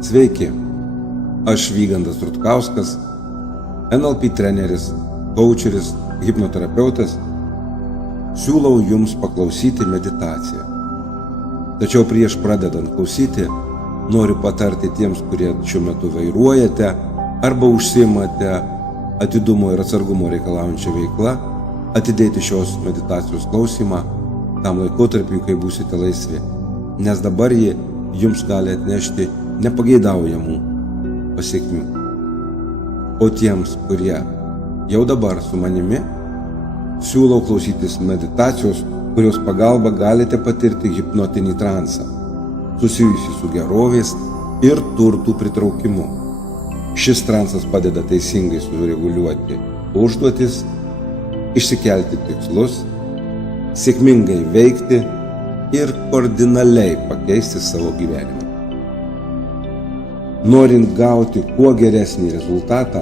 Sveiki, aš Vygandas Rutkauskas, NLP treneris, kaučeris, hipnoterapeutas, siūlau jums paklausyti meditaciją. Tačiau prieš pradedant klausyti, noriu patarti tiems, kurie šiuo metu vairuojate arba užsiimate atidumo ir atsargumo reikalaujančią veiklą, atidėti šios meditacijos klausymą tam laikotarpiui, kai būsite laisvi, nes dabar ji jums gali atnešti nepageidaujamų pasekmių. O tiems, kurie jau dabar su manimi, siūlau klausytis meditacijos, kurios pagalba galite patirti hipnotinį transą, susijusį su gerovės ir turtų pritraukimu. Šis transas padeda teisingai sureguliuoti užduotis, išsikelti tikslus, sėkmingai veikti ir kardinaliai pakeisti savo gyvenimą. Norint gauti kuo geresnį rezultatą,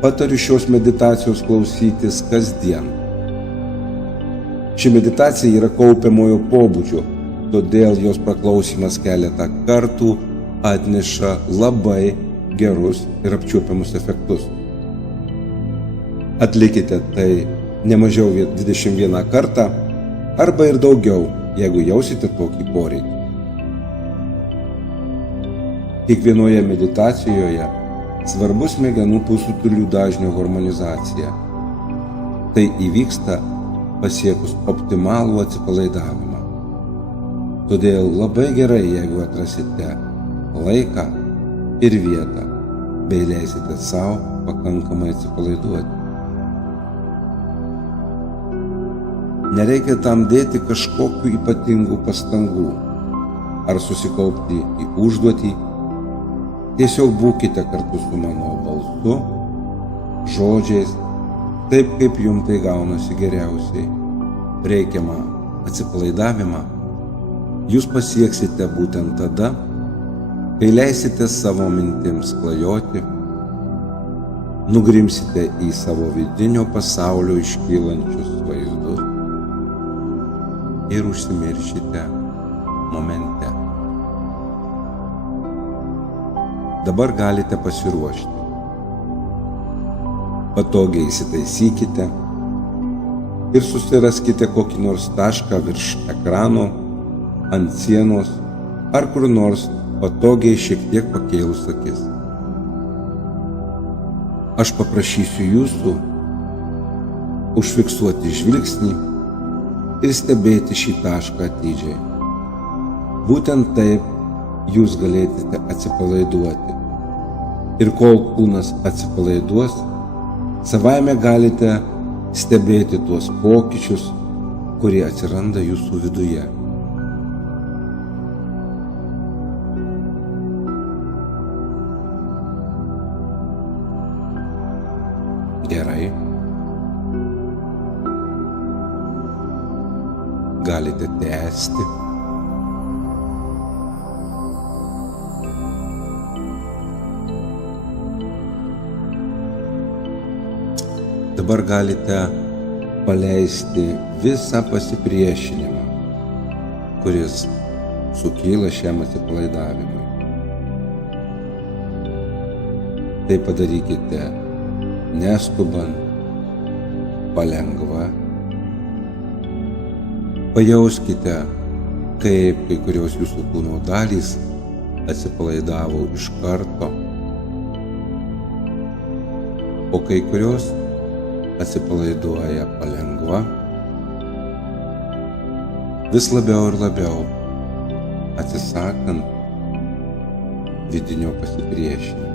patariu šios meditacijos klausytis kasdien. Ši meditacija yra kaupiamojo pobūdžio, todėl jos praklausymas keletą kartų atneša labai gerus ir apčiuopiamus efektus. Atlikite tai ne mažiau 21 kartą arba ir daugiau, jeigu jausite tokį poreikį. Kiekvienoje meditacijoje svarbus smegenų pusrutulių dažnio harmonizacija. Tai įvyksta pasiekus optimalų atsipalaidavimą. Todėl labai gerai, jeigu atrasite laiką ir vietą, bei leisite savo pakankamai atsipalaiduoti. Nereikia tam dėti kažkokių ypatingų pastangų ar susikaupti į užduotį. Tiesiog būkite kartu su mano balsu, žodžiais, taip kaip jums tai gaunasi geriausiai. Reikiamą atsipalaidavimą jūs pasieksite būtent tada, kai leisite savo mintims klajoti, nugrimsite į savo vidinio pasaulio iškylančius vaizdus ir užsimiršite momente. Dabar galite pasiruošti. Patogiai įsitaisykite ir susiraskite kokį nors tašką virš ekrano, ant sienos ar kur nors patogiai šiek tiek pakėlus akis. Aš paprašysiu jūsų užfiksuoti žvilgsnį ir stebėti šį tašką atidžiai. Būtent taip jūs galėsite atsipalaiduoti. Ir kol kūnas atsipalaiduos, savaime galite stebėti tuos pokyčius, kurie atsiranda jūsų viduje. Gerai. Galite tęsti. Dabar galite paleisti visą pasipriešinimą, kuris sukyla šiam atsipalaidavimui. Tai padarykite neskubant, palengva. Pajauskite, kaip kai kurios jūsų kūno dalys atsipalaidavo iš karto, o kai kurios atsipalaiduoja palengva, vis labiau ir labiau atsisakant vidinio pasipriešinimo.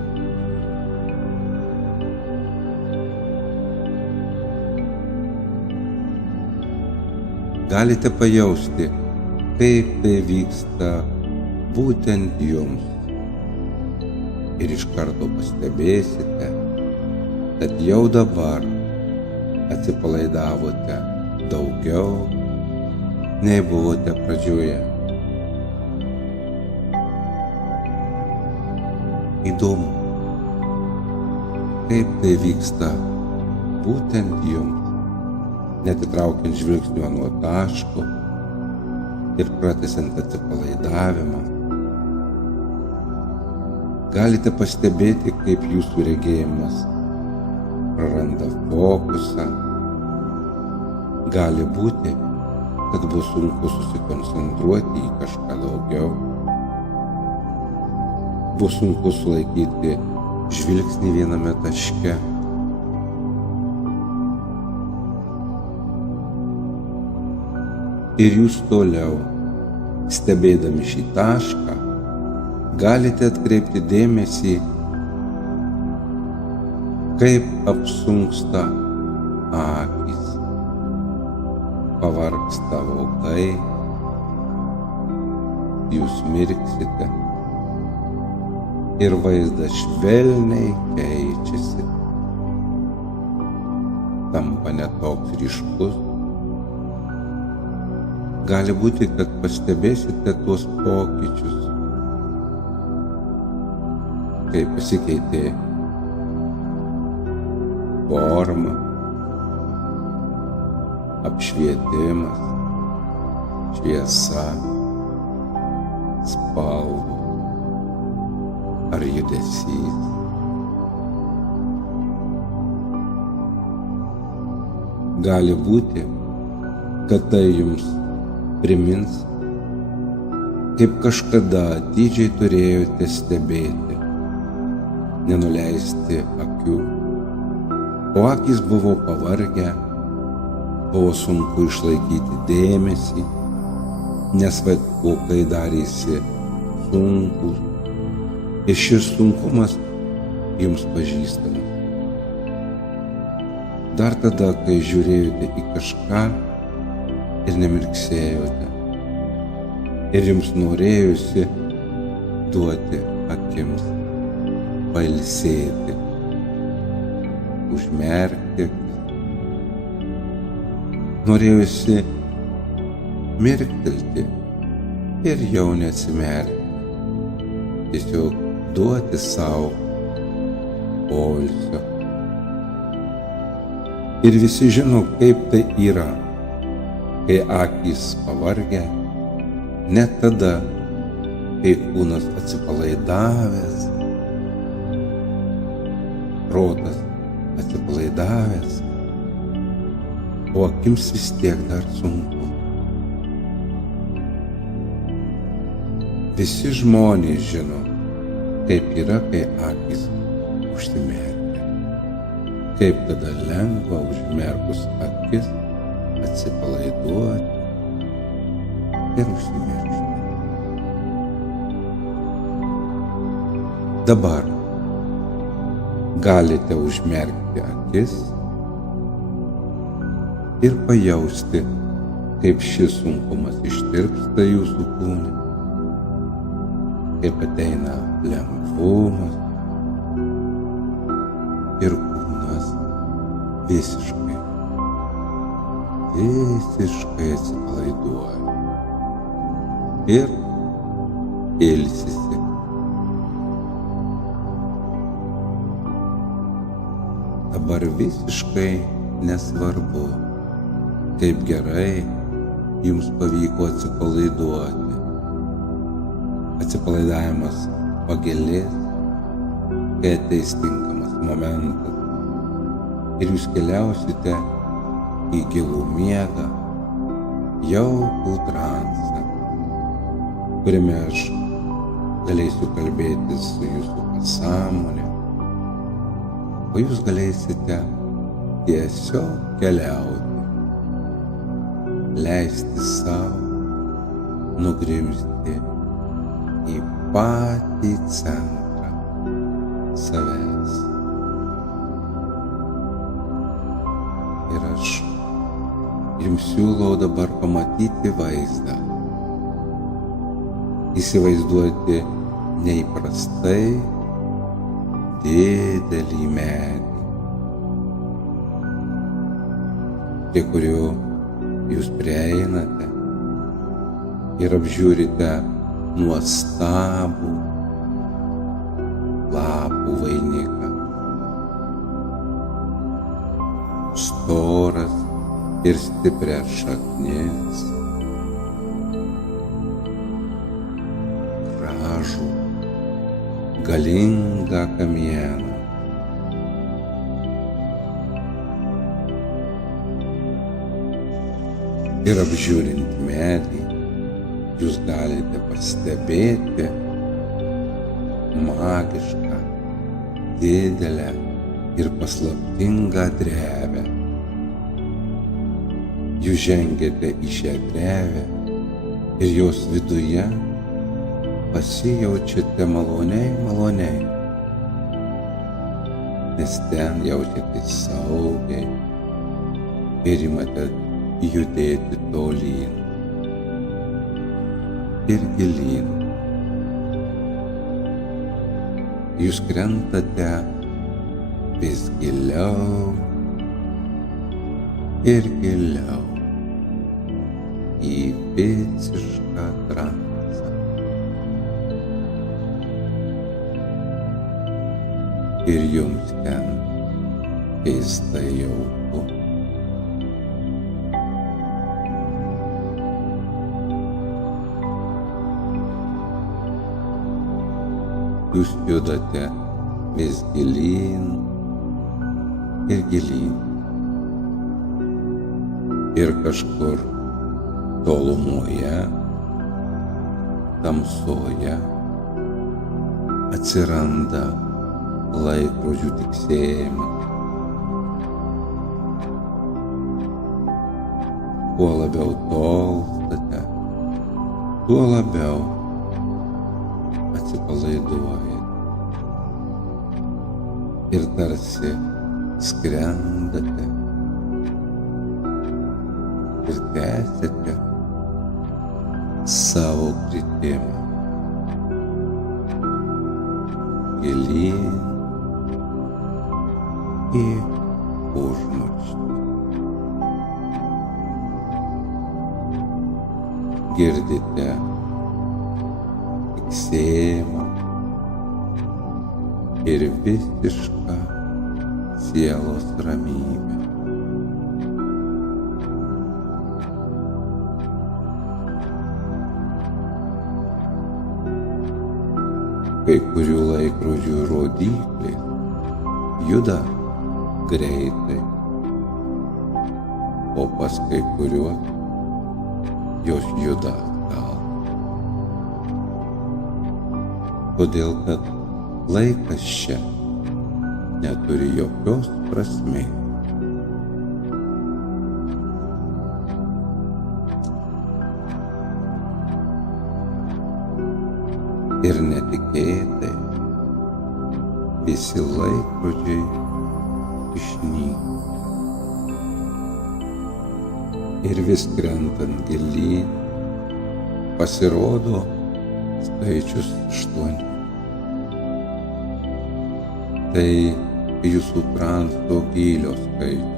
Galite pajausti, kaip tai vyksta būtent jums. Ir iš karto pastebėsite, kad jau dabar atsipalaidavote daugiau, nei buvote pradžioje. Įdomu, kaip tai vyksta būtent jums, neatitraukiant žvilgsnio nuo taško ir pratęsiant atsipalaidavimą. galite pastebėti, kaip jūsų regėjimas praranda fokusą. Gali būti, kad bus sunku susikoncentruoti į kažką daugiau. Bus sunku sulaikyti žvilgsnį viename taške. Ir jūs toliau, stebėdami šį tašką, galite atkreipti dėmesį, kaip apsunksta akys, pavargsta vokai, jūs mirksite ir vaizdas švelniai keičiasi, tampa netoks ryškus. Gali būti, kad pastebėsite tuos pokyčius, kai pasikeitė forma, apšvietimas, šviesa, spalva ar judesys. Gali būti, kad tai jums primins, kaip kažkada atidžiai turėjote stebėti, nenuleisti akių, o akys buvo pavargę, buvo sunku išlaikyti dėmesį, nes vokai darėsi sunkus ir šis sunkumas jums pažįstamas. Dar tada, kai žiūrėjote į kažką ir nemirksėjote, ir jums norėjusi duoti akims pailsėti, užmerkti, norėjusi mirktelti ir jau neatsimerkti, tiesiog duoti savo poilsio. Ir visi žino, kaip tai yra, kai akys pavargę, net tada, kai kūnas atsipalaidavęs, protas atsipalaidavęs, o akims vis tiek dar sunku. Visi žmonės žino, kaip yra, kai akys užsimerkia, kaip tada lengva užmerkus akis atsipalaiduoti ir užsimiršti. Dabar galite užmerkti akis ir pajausti, kaip šis sunkumas ištirpsta jūsų kūne, kaip ateina lengvumas ir kūnas visiškai atsipalaiduoja ir ilsisi. Dabar visiškai nesvarbu, kaip gerai jums pavyko atsipalaiduoti. Atsipalaidavimas pagilės, kai ateis tinkamas momentas ir jūs keliausite į gilų miegą, jaukų transą, kuriame aš galėsiu kalbėtis su jūsų pasąmonė, o jūs galėsite tiesiog keliauti, leisti savo nugrimzti į patį centrą savęs. Ir aš jums siūlau dabar pamatyti vaizdą, įsivaizduoti neįprastai didelį medį, prie kurio jūs prieinate ir apžiūrite nuostabų lapų vainiką, storas ir stiprias šaknis, gražų, galingą kamieną. Ir apžiūrint medį, jūs galite pastebėti magišką, didelę ir paslaptingą drevę. Jūs žengiate į šią drevę ir jos viduje pasijaučiate maloniai, nes ten jaučiatės saugiai ir imate judėti tolyn ir gilyn. Jūs krentate vis giliau ir giliau į visišką transą. Ir jums ten keistai jauku. Jūs judate vis gilyn ir gilyn. Ir kažkur tolumoje, tamsoje atsiranda laikrodžių tiksėjimas. Kuo labiau tolstate, tuo labiau atsipalaiduojate ir tarsi skrendate ir tęsiate savo kritimą gilyn į užmarštį. Girdite tiksėjimą ir visišką sielos ramybę. Kai kurių laikrodžių rodyklės juda greitai, o pas kai kuriuos jos juda atgal. Todėl, kad laikas čia neturi jokios prasmės. Ir netikėtai visi laikrodžiai išnyko. Ir vis krentant gilyn pasirodo skaičius 8. Tai jūsų transo gylio skaičius.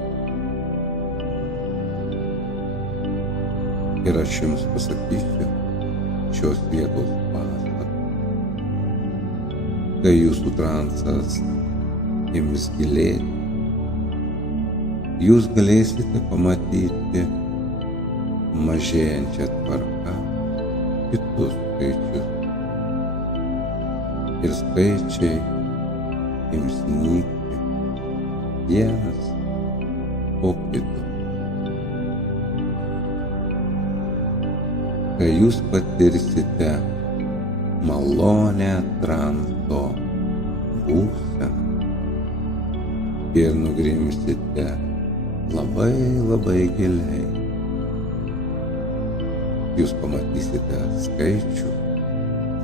Ir aš jums pasakysiu šios vietos paslaptį. Kai jūsų transas ims gilėti, jūs galėsite pamatyti mažėjančią tvarką kitus skaičius. Ir skaičiai ims nykti vienas po kito. Kai jūs patirsite malonę transo būseną ir nugrimsite labai giliai, jūs pamatysite skaičių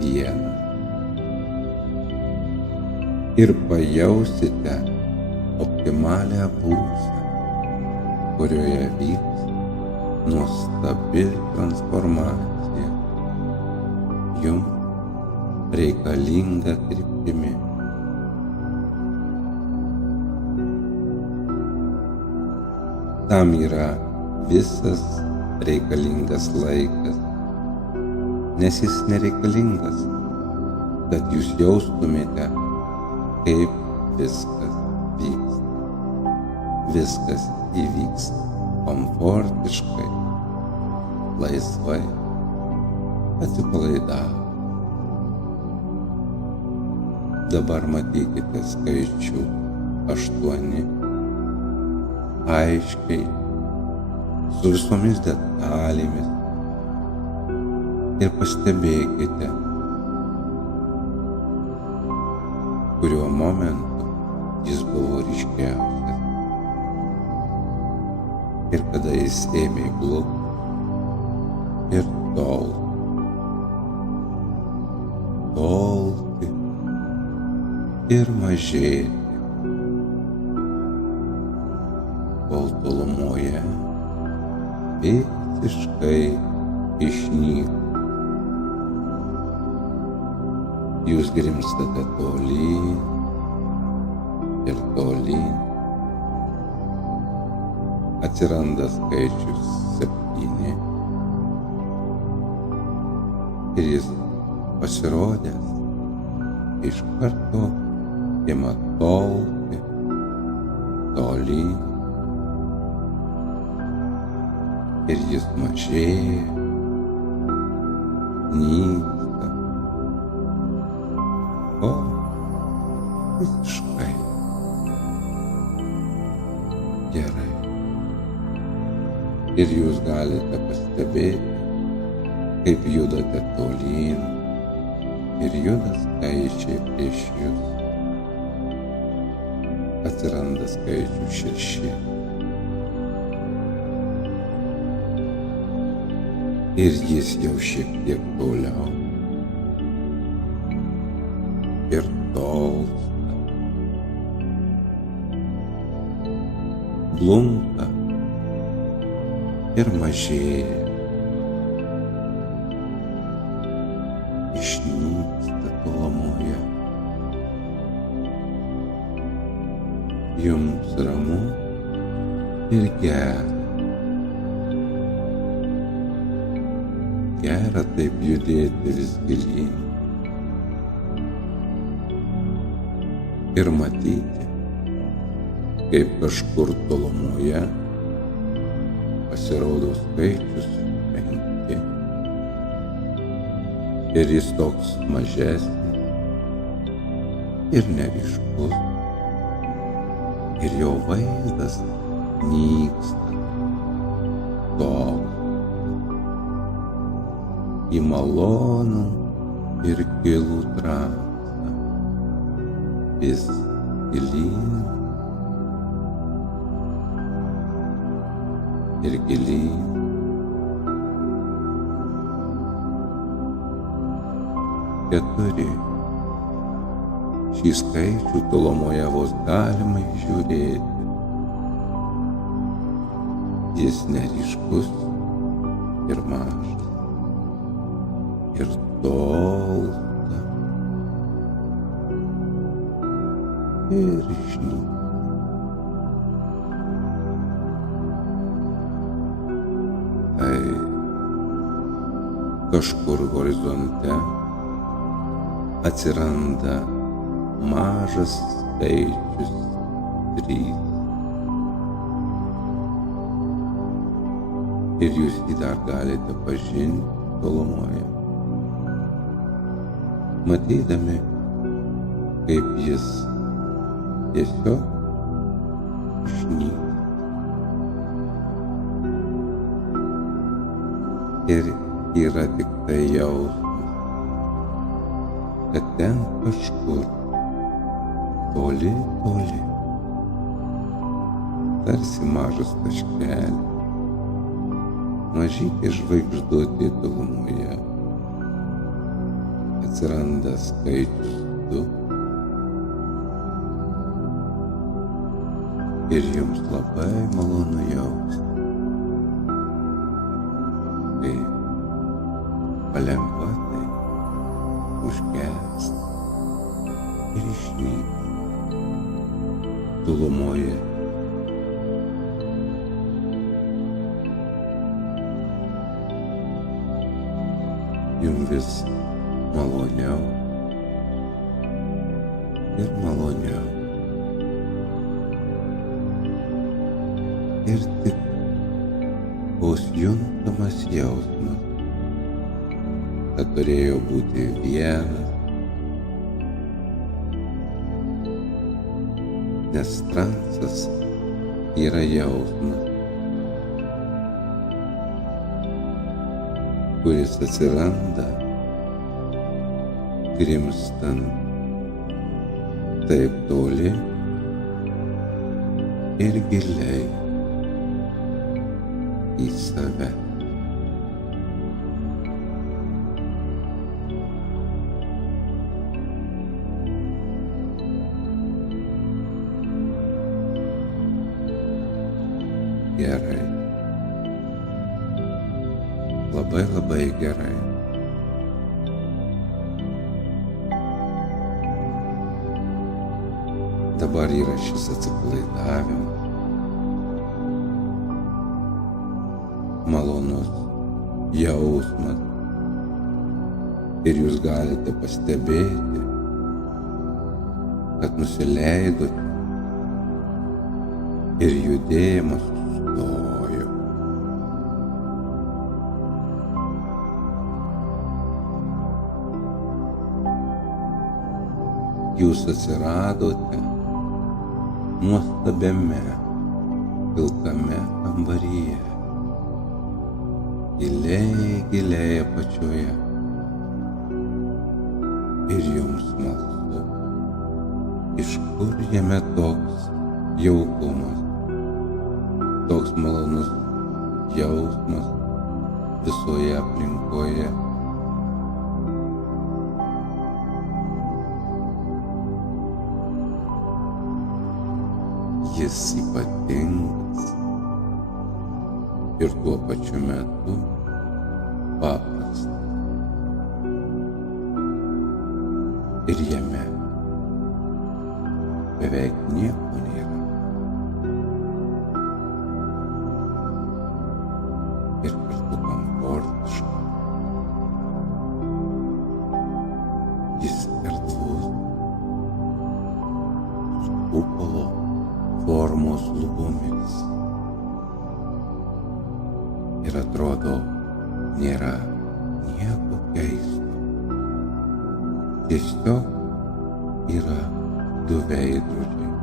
1 ir pajausite optimalią būseną, kurioje vyks nuostabi transformacija jums reikalinga kryptimi. Tam yra visas reikalingas laikas, nes jis nereikalingas, kad jūs jaustumėte, kaip viskas vyksta. Viskas įvyks komfortiškai, laisvai, atsipalaidavus. Dabar matykite skaičių 8 aiškiai, su visomis detalėmis ir pastebėkite, kuriuo momentu jis buvo ryškiausias ir kada jis ėmė blukti ir tolti ir mažėti, kol tolumoje visiškai išnyko. Jūs grimstate tolyn ir tolyn. Atsiranda skaičius 7 ir jis pasirodęs iš karto ima tolti tolyn ir jis mažėja, nyksta, o visiškai gerai. Ir jūs galite pastebėti, kaip judate tolyn ir juda skaičiai prieš jus. Atsiranda skaičių 6. Ir jis jau šiek tiek toliau ir tolsta, blunka ir mažėja, išnyksta tolumoje. Jums ramu ir gera. Gera taip judėti vis gilyn ir matyti, kaip kažkur tolumoje pasirodo skaičius 5 ir jis toks mažesnis ir neryškus ir jo vaizdas nyksta toks į malonų ir gilų transą, vis gilyn ir gilyn. Keturi. Šį skaičių tolumoje vos galima įžiūrėti. Jis neryškus ir mažas. Ir tolsta ir išnyksta. Tai kažkur horizonte atsiranda mažas skaičius 3. Ir jūs jį dar galite pažinti tolumoje, matydami, kaip jis tiesiog išnyksta. Ir yra tik tai jausmas, kad ten kažkur toli, tarsi mažas taškelis, mažytė žvaigždutė tolumoje, atsiranda skaičius 2 ir jums labai malonu jausti, kaip palengva tai užgęsta ir išnyksta tolumoje. Jums vis maloniau ir maloniau. Ir tik vos juntamas jausmas, kad turėjo būti vienas nes transas yra jausmas, kuris atsiranda grimstant taip toli ir giliai į save. Gerai. Labai gerai. Dabar yra šis atsipalaidavimas, malonus jausmas ir jūs galite pastebėti, kad nusileidote ir judėjimas sustojo. Jūs atsiradote nuostabiame, pilkame kambaryje, giliai apačioje. Ir jums smalsu, iš kur jame toks jaukumas, toks malonus jausmas visoje aplinkoje. Jis ypatingas ir tuo pačiu metu paprastas. Ir jame beveik nieko nėra. Ir kartu komfortiška. Jis erdvus, su kupolo formos lubomis. Ir atrodo, nėra nieko keisto. Tiesiog yra du veidrodžiai.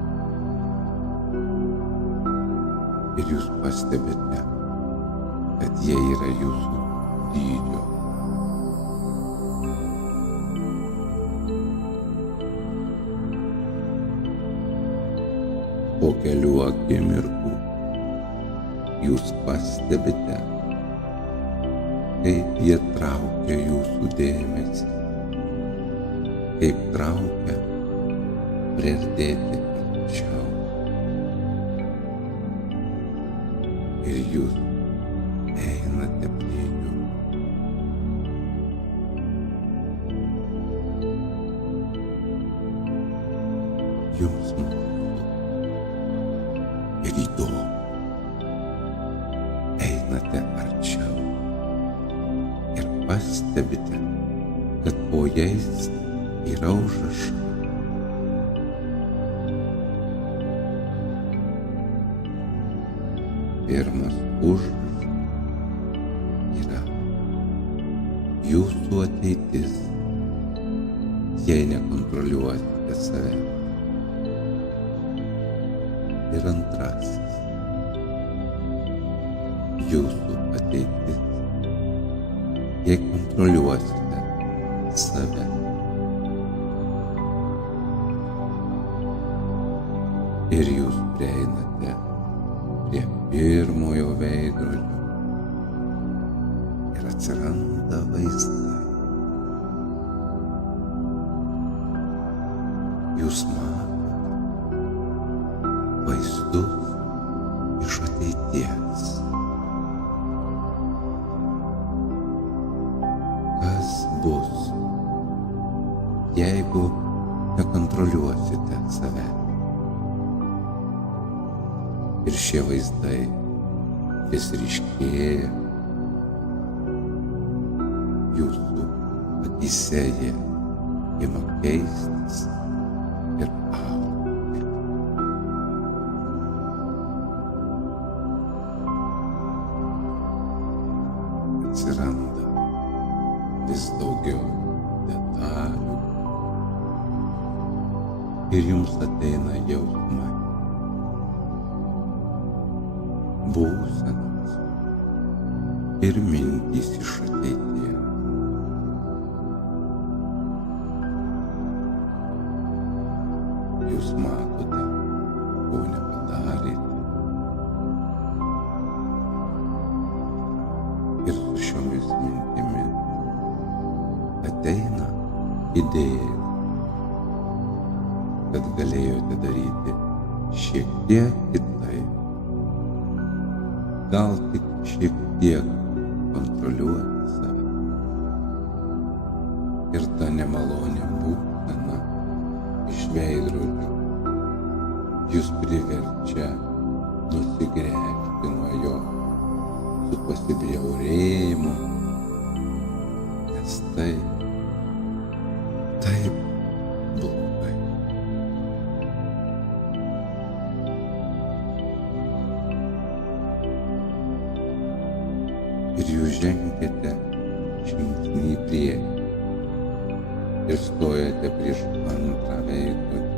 Ir jūs pastebite, kad jie yra jūsų dydžio. Po kelių akimirkų jūs pastebite, kaip jie traukia jūsų dėmesį, kaip traukia priartėti arčiau. Ir jūs einate prie jų. Jums ir įdomu. Einate arčiau ir pastebite, kad po jais yra užrašai. Pirmas užrašas yra jūsų ateitis, jei nekontroliuosite save. Ir antrasis jūsų ateitis, jei kontroliuosite save. Ir jūs prieinate prie pirmojo veidrodžio ir atsiranda vaizdai. Jūs matote vaizdus iš ateities. Kas bus, jeigu nekontroliuosite save? Ir šie vaizdai vis ryškėja, jūsų akyse jie ima keistis ir augti. Atsiranda vis daugiau detalių ir jums ateina jausmai, būsenos ir mintys iš ateities. Jūs matote, ko nepadarėte. Ir su šiomis mintimis ateina idėja, kad galėjote daryti šiek tiek kitaip. Gal tik šiek tiek kontroliuoti save. Ir ta nemalonė būsena iš veidrodžio jūs priverčia nusigręžti nuo jo su pasibjaurėjimu, nes taip blogai. Ir jūs žengiate žingsnį į priekį ir stojate prieš antrą veidrodį,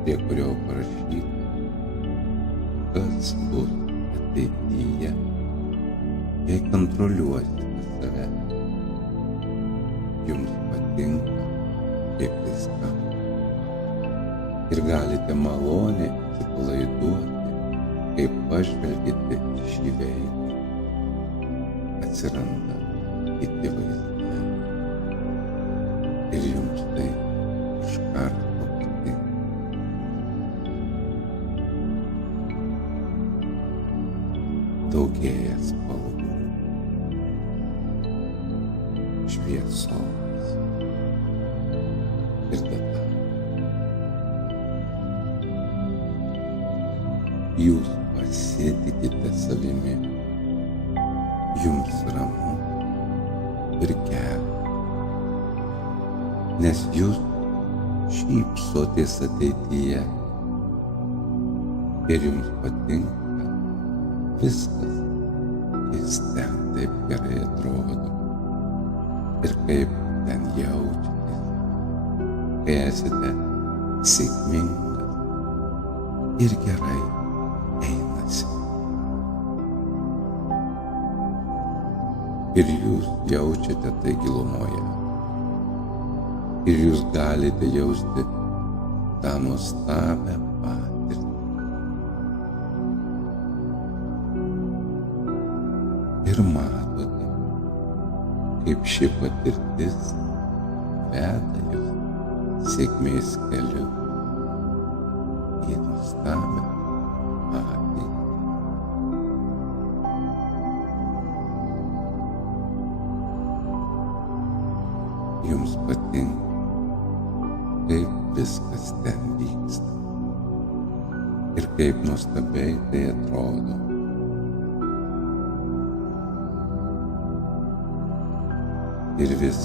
prie kurio parašyta, kas bus ateityje, jei kontroliuosite save. Jums patinka, kaip tai skamba. Ir galite maloniai atsipalaiduoti, kaip pažvelgite į šį veidą. Atsiranda kiti vaizdai. Ir jums tai iš karto patinka. Daugėja spalvų, šviesos ir detalių. Jūs pasitikite savimi, jums ramu ir gera, nes jūs šypsotės ateityje ir jums patinka viskas, jis ten taip gerai atrodo ir kaip ten jaučiatės, kai esate sėkmingas ir gerai einasi. Ir jūs jaučiate tai gilumoje. Ir jūs galite jausti tą nuostabią patirtį. Ir matote, kaip ši patirtis veda jūs sėkmės keliu į nuostabią ateitį. Jums patinka, kaip viskas ten vyksta ir kaip nuostabiai tai atrodo. Ir vis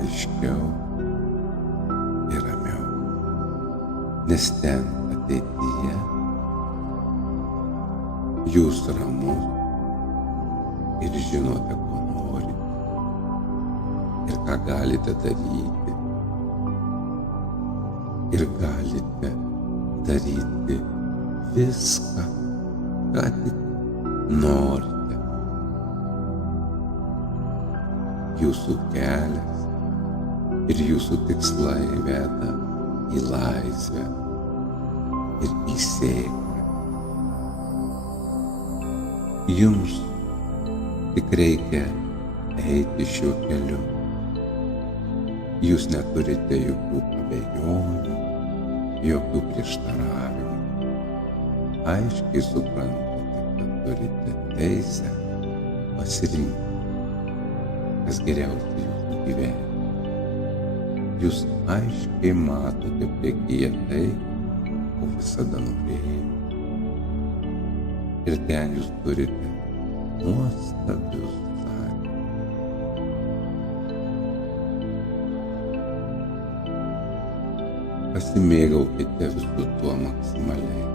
aiškiau ir ramiau, nes ten ateityje jūs ramus ir žinote, ko norite ir ką galite daryti. Ir galite daryti viską, ką tik norite. Jūsų kelias ir jūsų tikslai veda į laisvę ir į sėkmę. Jums tik reikia eiti šiuo keliu. Jūs neturite jokių abejonių, jokių prieštaravimų. Aiškiai suprantate, kad turite teisę pasirinkti, kas geriausia jūsų gyvenime. Jūs aiškiai matote priekyje tai, ko visada norėjote. Ir ten jūs turite nuostabius santykius. Pasimėgaukite visu tuo maksimaliai.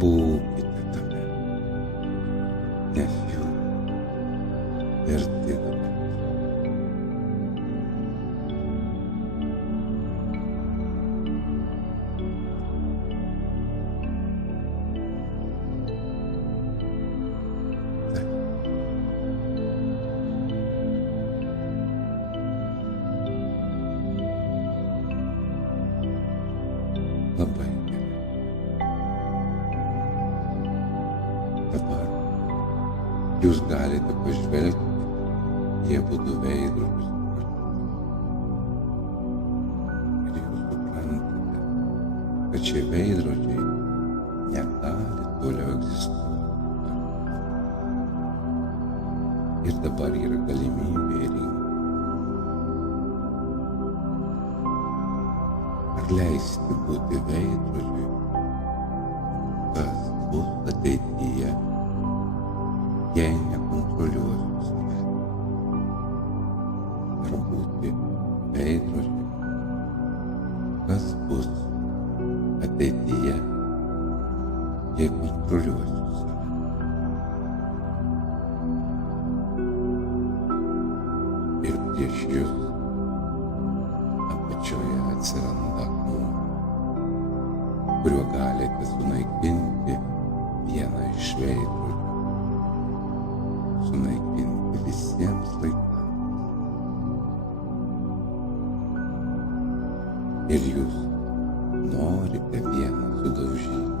Būkite tame, nes jūs verti dabar. jūs galite pažvelgti į abudu veidrodžius. Ir jūs suprantate, kad šie veidrodžiai negali toliau egzistuoti. Ir dabar yra galimybė rinkti. Ar leisti būti veidrodžiui, kas bus ateityje, jei nekontroliuosiu savęs. Ar būti veidrodžiui, kas bus ateityje, jei kontroliuosiu save. Ir prieš jūs apačioje atsiranda akmuo, kuriuo galite sunaikinti vieną iš veidrodžių, sunaikinti visiems laikams. Ir jūs norite vieną sudaužyti.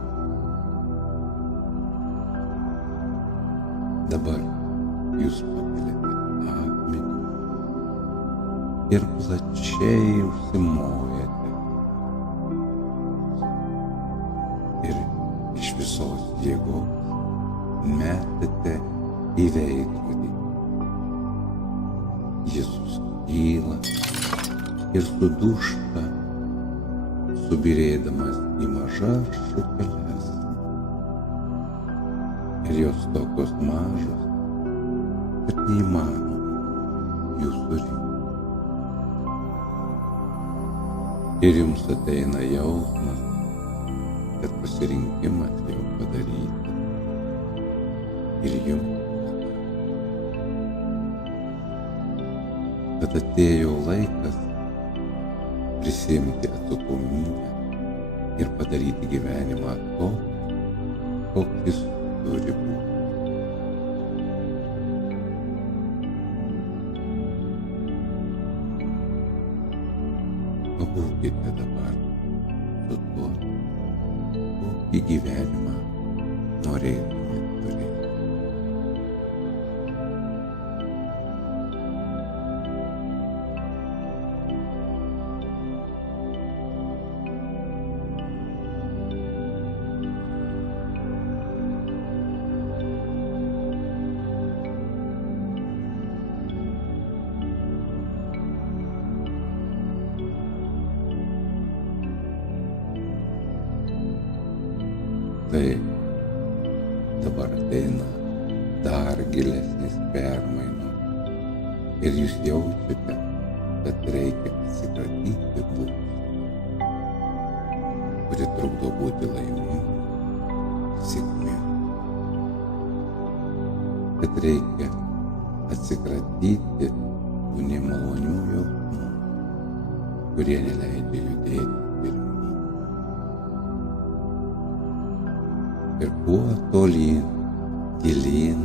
Dabar jūs pakeliate akmenį ir plačiai užsimojate. Ir iš visos jėgos metate į veidrodį. Jis suskyla ir sudūžta, subyrėdamas į mažas šukeles. Ir jos tokios mažos, kad neįmanoma jų surinkti. Ir jums ateina jausmas, kad pasirinkimas jau padarytas. Ir jums, kad atėjo laikas prisiimti atsakomybę ir padaryti gyvenimą tokį, koks jis turi būti. Pabūkite dabar su tuo, kokį gyvenimą norėtumėte turėti. Tai dabar ateina dar gilesnės permainos ir jūs jaučiate, kad reikia atsikratyti būseną, kuri trukdo būti laimingu, sėkmingu. Kad reikia atsikratyti tų nemalonių jausmų, kurie neleidžia judėti pirmyn. Ir kuo tolyn, gilyn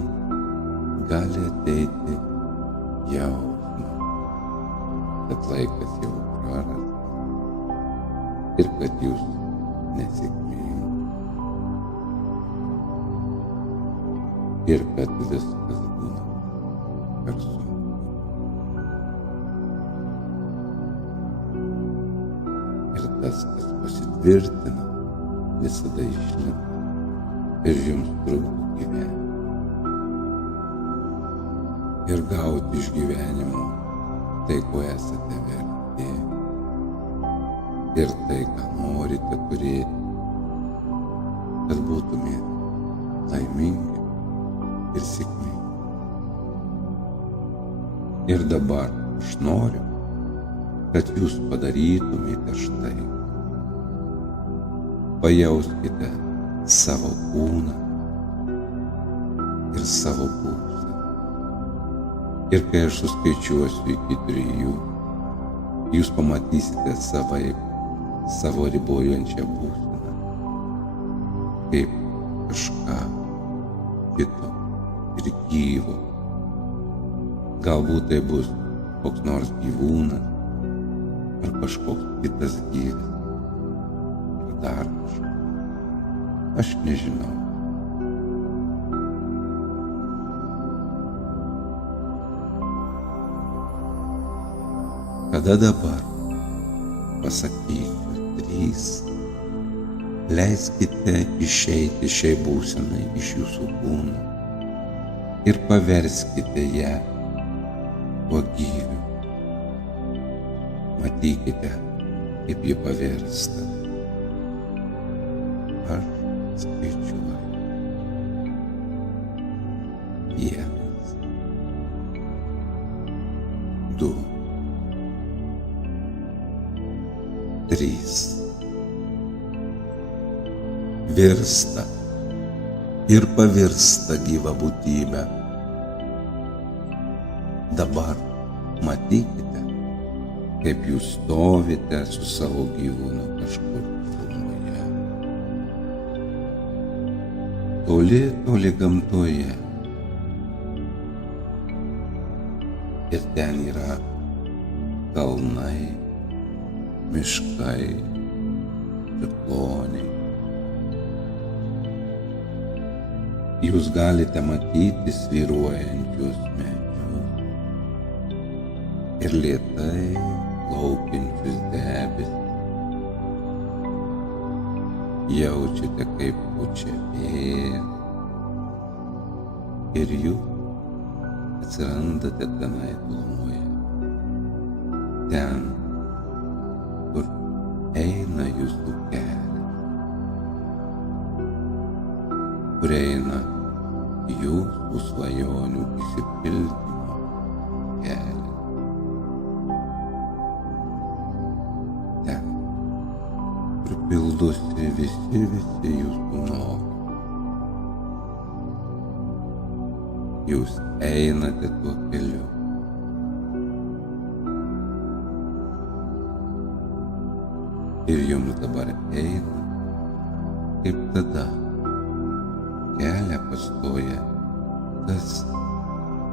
gali ateiti jausmas, kad laikas jau prarastas ir kad jūs nesėkmingi. Ir kad viskas būna per sunku. Ir tas, kas pasitvirtina, visada išlieka. Ir jums trukdo gyventi. Ir gauti iš gyvenimo tai, ko esate verti. Ir tai, ką norite turėti, kad būtumėte laimingi ir sėkmingi. Ir dabar aš noriu, kad jūs padarytumėte štai. Pajauskite savo kūną ir savo būseną. Ir kai aš suskaičiuosiu iki 3, jūs pamatysite savo ribojančią būseną, kaip kažką kito ir gyvo. Galbūt tai bus koks nors gyvūnas, ar kažkoks kitas gyvis, ar dar kažkas. Aš nežinau. Kada dabar pasakysiu 3, leiskite išeiti šiai būsenai iš jūsų kūno ir paverskite ją tuo gyviu. Matykite, kaip ji pavirsta. Aš skaičiuoju. 1, 2, 3. Virsta ir pavirsta gyva būtybė. Dabar matykite, kaip jūs stovite su savo gyvūnu kažkur tolumoje. Toli, toli gamtoje. Ir ten yra kalnai, miškai, cikloniai. Jūs galite matyti svyruojančius medžius ir lėtai plaukiančius debesis. Jaučiate, kaip pučia vėjas ir jūs atsirandate tenai tolumoje. Ten, kur eina jūsų kelias, kur eina jūsų svajonių išsipildymo kelias. Ten, kur pildosi visi jūsų norai. Jūs einate tuo keliu. Ir jums dabar eina, kaip tada, kelią pastoja tas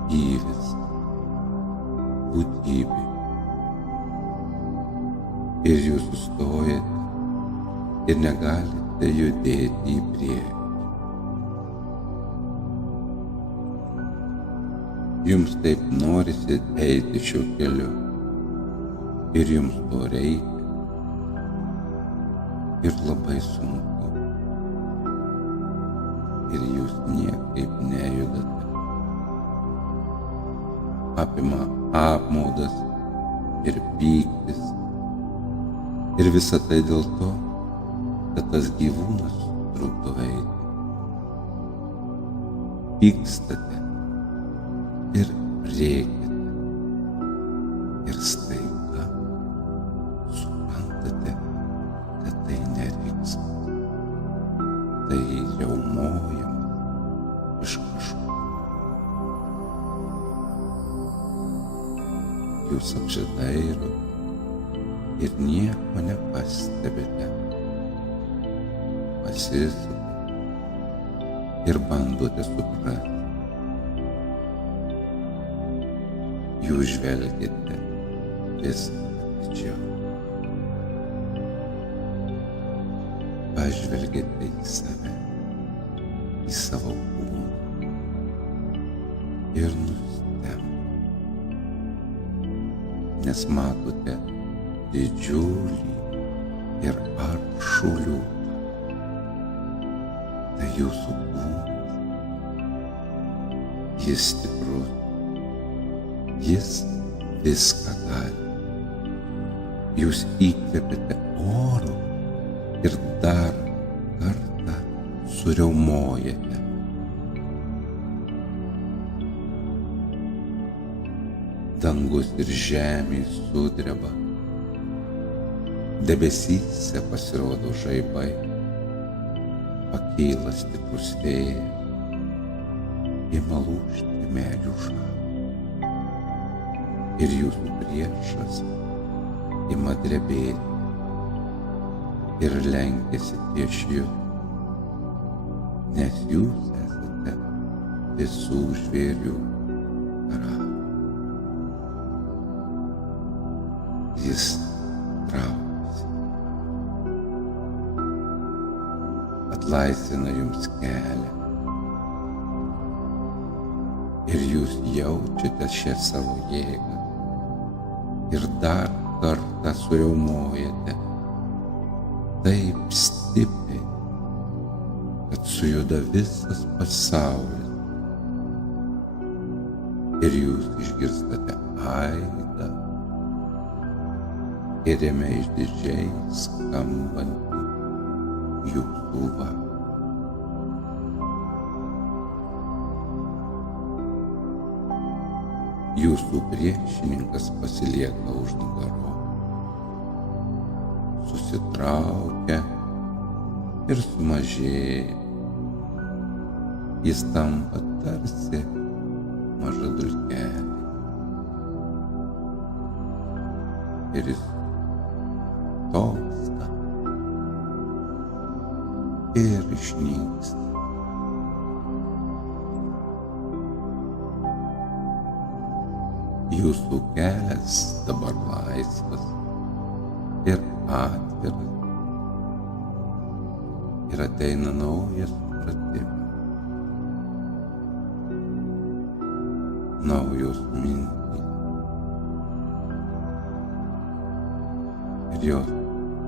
gyvis, būtybė. Ir jūs sustojate ir negalite judėti į priekį. Jums taip norisi eiti šiuo keliu ir jums to reikia ir labai sunku ir jūs niekaip nejudate. Apima apmaudas ir pyktis ir visa tai dėl to, kad tas gyvūnas trukdo eiti. Pykstate ir rėkiate ir staiga suprantate, kad tai neriksmas, tai riaumojimas iš kažkur. Jūs apsidairot ir nieko nepastebite, pasisukate ir bandote suprasti. Jūs žvelgiate vis atidžiau. Pažvelgiate į save, į savo kūną ir nustembate, nes matote didžiulį ir aršų liūtą. Tai jūsų kūnas. Jis stiprus. Jis viską gali. Jūs įkvėpėte oro ir dar kartą suriaumojate. Dangus ir žemė sudreba. Debesyse pasirodo žaibai. Pakyla stiprus vėjas. Ima lūžti medžių šakos. Ir jūsų priešas ima drebėti ir lenkiasi prieš jus, nes jūs esate visų žvėrių karalius. Jis traukiasi, atlaisvina jums kelią ir jūs jaučiate šią savo jėgą. ir dar kartą suriaumojate taip stipriai, kad sujuda visas pasaulis ir jūs išgirstate aidą ir jame išdidžiai skambantį jūsų vardą. Jūsų priešininkas pasilieka už nugaros, susitraukia ir sumažėja. Jis tampa tarsi maža dulkelė ir jis tolsta ir išnyksta. Jūsų kelias dabar laisvas ir atviras ir ateina naujas supratimas, naujos mintys ir jos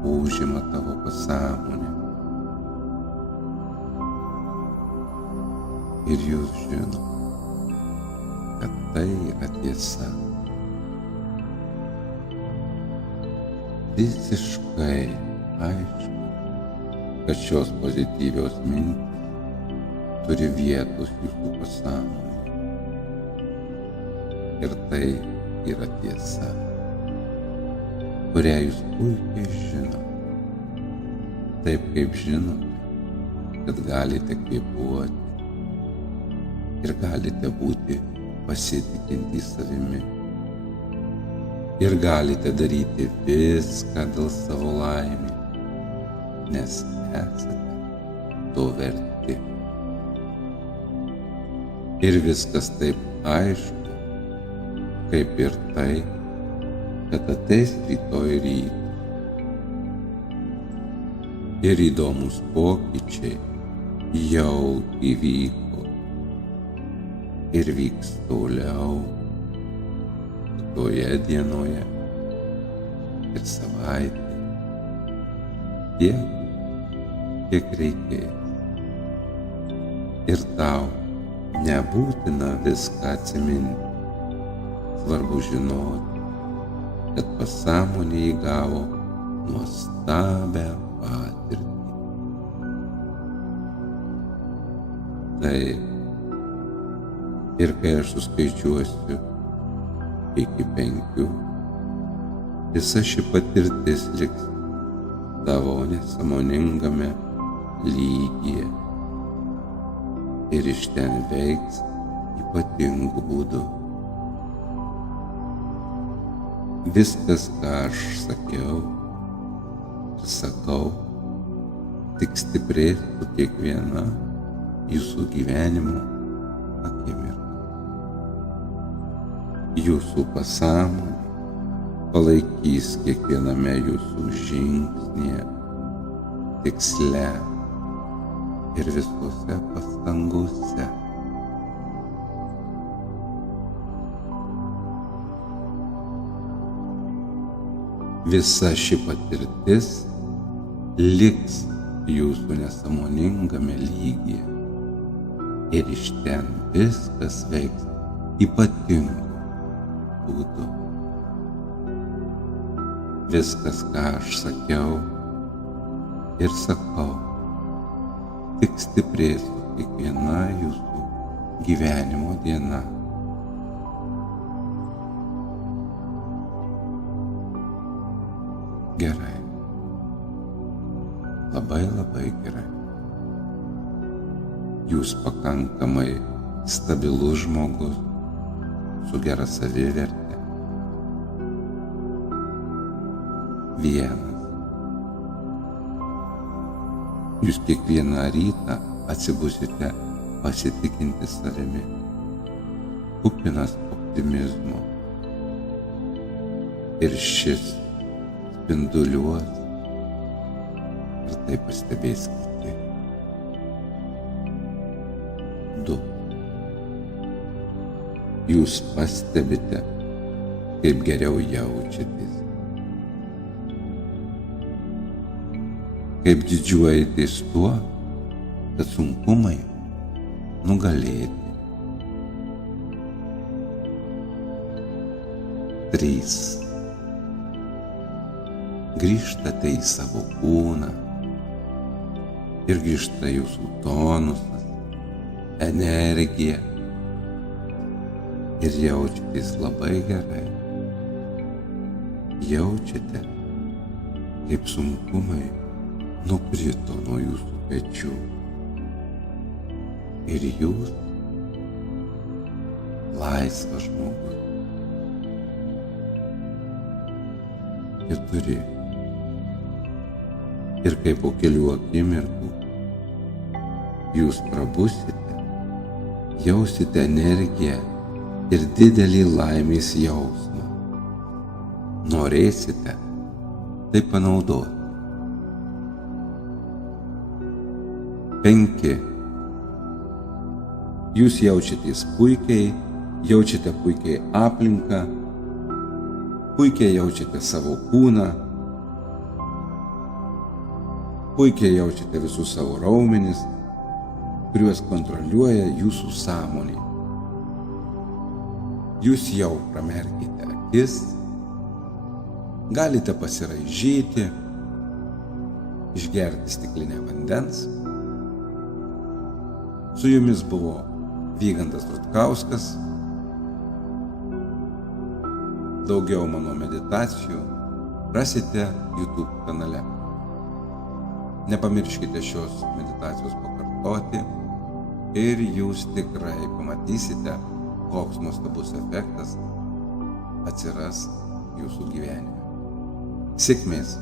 užima tavo pasąmonę ir jūs žinote, kad tai yra tiesa. Visiškai aišku, kad šios pozityvios mintys turi vietos jūsų pasąmonėje. Ir tai yra tiesa, kurią jūs puikiai žinote. Taip kaip žinote, kad galite kvėpuoti ir galite būti pasitikintys savimi ir galite daryti viską dėl savo laimės, nes esate to verti. Ir viskas taip aišku, kaip ir tai, kad ateis rytoj rytas. Ir įdomus pokyčiai jau įvyko ir vyks toliau toje dienoje ir savaitėje, tiek, kiek reikės. Ir tau nebūtina viską atsiminti, svarbu žinoti, kad pasąmonė įgavo nuostabią patirtį. Taip, ir kai aš suskaičiuosiu iki 5, visa ši patirtis liks tavo nesąmoningame lygyje ir iš ten veiks ypatingu būdu. Viskas, ką aš sakiau ir sakau, tik stiprės su kiekviena jūsų gyvenimo akimirka. Jūsų pasąmonė palaikys kiekviename jūsų žingsnyje, tiksle ir visose pastangose. Visa ši patirtis liks jūsų nesąmoningame lygyje ir iš ten viskas veiks ypatingu būdu. Viskas, ką aš sakiau ir sakau, tik stiprės su kiekviena jūsų gyvenimo diena. Gerai. Labai gerai. Jūs pakankamai stabilus žmogus su gera saviverte. 1. Jūs kiekvieną rytą atsibusite pasitikinti savimi, kupinas optimizmo. Ir šis spinduliuos ir tai pastebės kiti. 2. Jūs pastebite, kaip geriau jaučiatės, kaip didžiuojatės tuo, kad sunkumai nugalėti. 3. Grįžtate į savo kūną ir grįžta jūsų tonusas, energija ir jaučiatės labai gerai. Jaučiate, kaip sunkumai nukrito nuo jūsų pečių ir jūs laisvas žmogus. 4. Ir kai po kelių akimirkų jūs prabusite, jausite energiją ir didelį laimės jausmą. Norėsite tai panaudoti. 5. Jūs jaučiatės puikiai, jaučiate puikiai aplinką, puikiai jaučiate savo kūną, puikiai jaučiate visus savo raumenis, kuriuos kontroliuoja jūsų sąmonė. Jūs jau pramerkite akis, galite pasiraižyti, išgerti stiklinę vandens. Su jumis buvo Vygantas Rutkauskas. Daugiau mano meditacijų rasite YouTube kanale. Nepamirškite šios meditacijos pakartoti ir jūs tikrai pamatysite, koks nuostabus efektas atsiras jūsų gyvenime. Sėkmės!